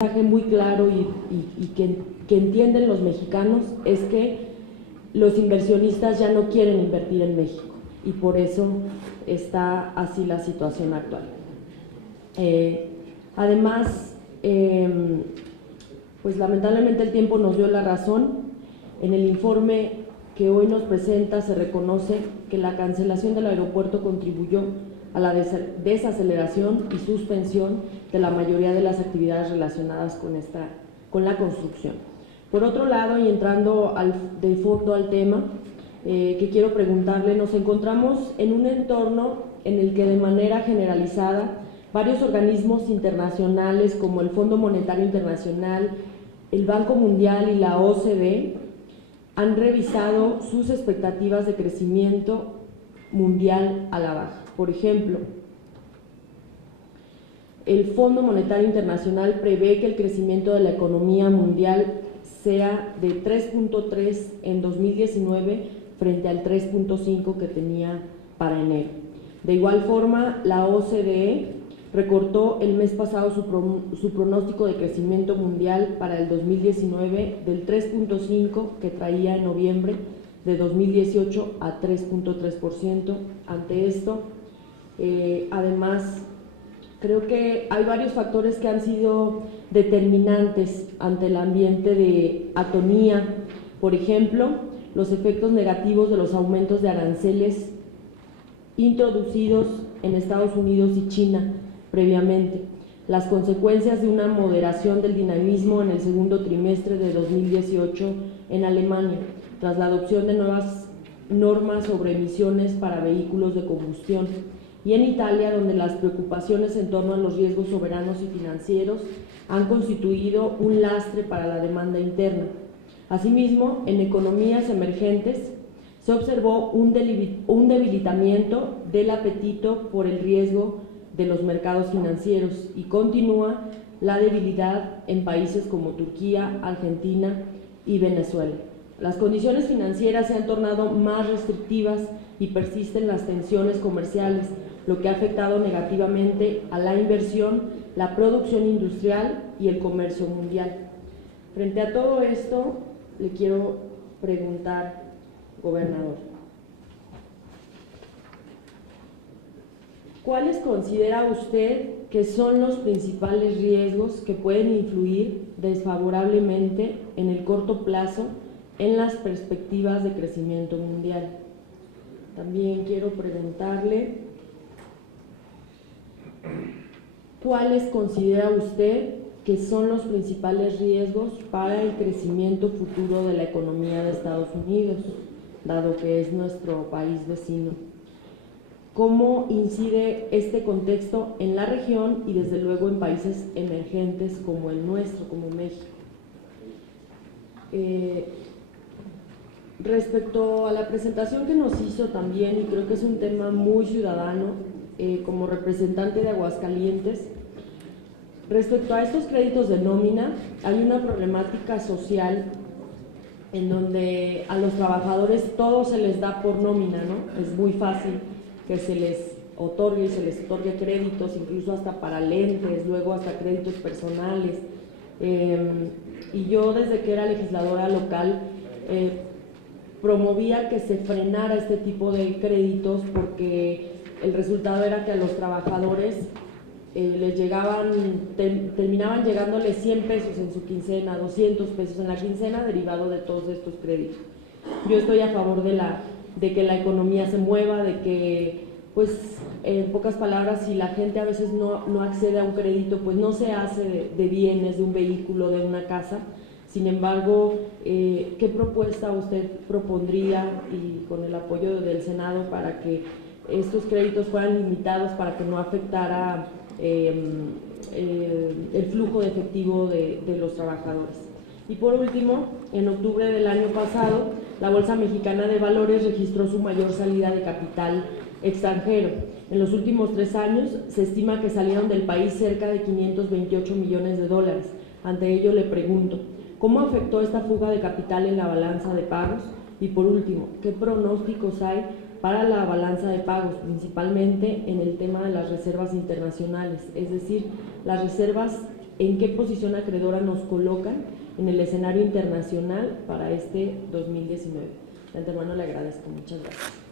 mensaje muy claro y que entienden los mexicanos es que los inversionistas ya no quieren invertir en México y por eso está así la situación actual. Además, pues lamentablemente el tiempo nos dio la razón. En el informe que hoy nos presenta se reconoce que la cancelación del aeropuerto contribuyó a la desaceleración y suspensión de la mayoría de las actividades relacionadas con la construcción. Por otro lado, y entrando de fondo al tema, que quiero preguntarle, nos encontramos en un entorno en el que de manera generalizada varios organismos internacionales como el Fondo Monetario Internacional, el Banco Mundial y la OCDE han revisado sus expectativas de crecimiento mundial a la baja. Por ejemplo, el Fondo Monetario Internacional prevé que el crecimiento de la economía mundial sea de 3.3 en 2019 frente al 3.5 que tenía para enero. De igual forma, la OCDE recortó el mes pasado su pronóstico de crecimiento mundial para el 2019 del 3.5 que traía en noviembre de 2018 a 3.3%. Ante esto, además, creo que hay varios factores que han sido determinantes ante el ambiente de atonía. Por ejemplo, los efectos negativos de los aumentos de aranceles introducidos en Estados Unidos y China previamente, las consecuencias de una moderación del dinamismo en el segundo trimestre de 2018 en Alemania, tras la adopción de nuevas normas sobre emisiones para vehículos de combustión, y en Italia, donde las preocupaciones en torno a los riesgos soberanos y financieros han constituido un lastre para la demanda interna. Asimismo, en economías emergentes se observó un debilitamiento del apetito por el riesgo de los mercados financieros y continúa la debilidad en países como Turquía, Argentina y Venezuela. Las condiciones financieras se han tornado más restrictivas y persisten las tensiones comerciales, lo que ha afectado negativamente a la inversión, la producción industrial y el comercio mundial. Frente a todo esto, le quiero preguntar, gobernador, ¿cuáles considera usted que son los principales riesgos que pueden influir desfavorablemente en el corto plazo en las perspectivas de crecimiento mundial? También quiero preguntarle, ¿cuáles considera usted que son los principales riesgos para el crecimiento futuro de la economía de Estados Unidos, dado que es nuestro país vecino? ¿Cómo incide este contexto en la región y desde luego en países emergentes como el nuestro, como México? Respecto a la presentación que nos hizo también, y creo que es un tema muy ciudadano, como representante de Aguascalientes, respecto a estos créditos de nómina, hay una problemática social en donde a los trabajadores todo se les da por nómina, ¿no? Es muy fácil que se les otorgue y se les otorgue créditos, incluso hasta para lentes, luego hasta créditos personales. Y yo desde que era legisladora local promovía que se frenara este tipo de créditos porque el resultado era que a los trabajadores terminaban llegándoles 100 pesos en su quincena, 200 pesos en la quincena derivado de todos estos créditos. Yo estoy a favor de que la economía se mueva, de que, pues, en pocas palabras, si la gente a veces no accede a un crédito, pues no se hace de bienes, de un vehículo, de una casa. Sin embargo, ¿qué propuesta usted propondría, y con el apoyo del Senado, para que estos créditos fueran limitados, para que no afectara el flujo de efectivo de los trabajadores? Y por último, en octubre del año pasado, la Bolsa Mexicana de Valores registró su mayor salida de capital extranjero. En los últimos 3 años se estima que salieron del país cerca de 528 millones de dólares. Ante ello le pregunto, ¿cómo afectó esta fuga de capital en la balanza de pagos? Y por último, ¿qué pronósticos hay para la balanza de pagos, principalmente en el tema de las reservas internacionales? Es decir, las reservas en qué posición acreedora nos colocan en el escenario internacional para este 2019. De antemano le agradezco. Muchas gracias.